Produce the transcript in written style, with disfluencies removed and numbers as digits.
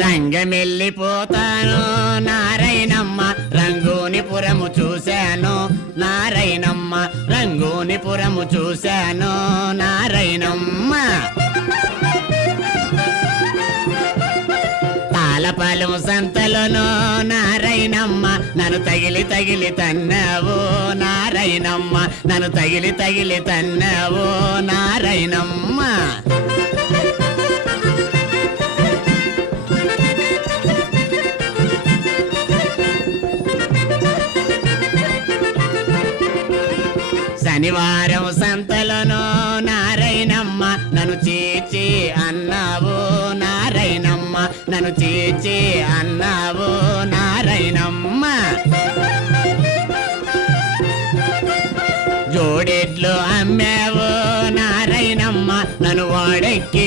రంగమెల్లిపోతాను నారాయణమ్మ రంగూనిపురము చూశాను నారాయణమ్మ రంగూనిపురము చూశాను నారాయణమ్మ తాళపాలెం సంతలోనో నారాయణమ్మ నన్ను తగిలి తగిలి తన్నావు నారాయణమ్మ నన్ను తగిలి తగిలి తన్నావు నారాయణమ్మ శనివారం సంతలోనో నారాయణమ్మ నన్ను చీచి అన్నావు నారాయణమ్మ నన్ను చీచి అన్నావు నారాయణమ్మ జోడెడ్లు అమ్మావు నారాయణమ్మ నన్ను వాడెక్కి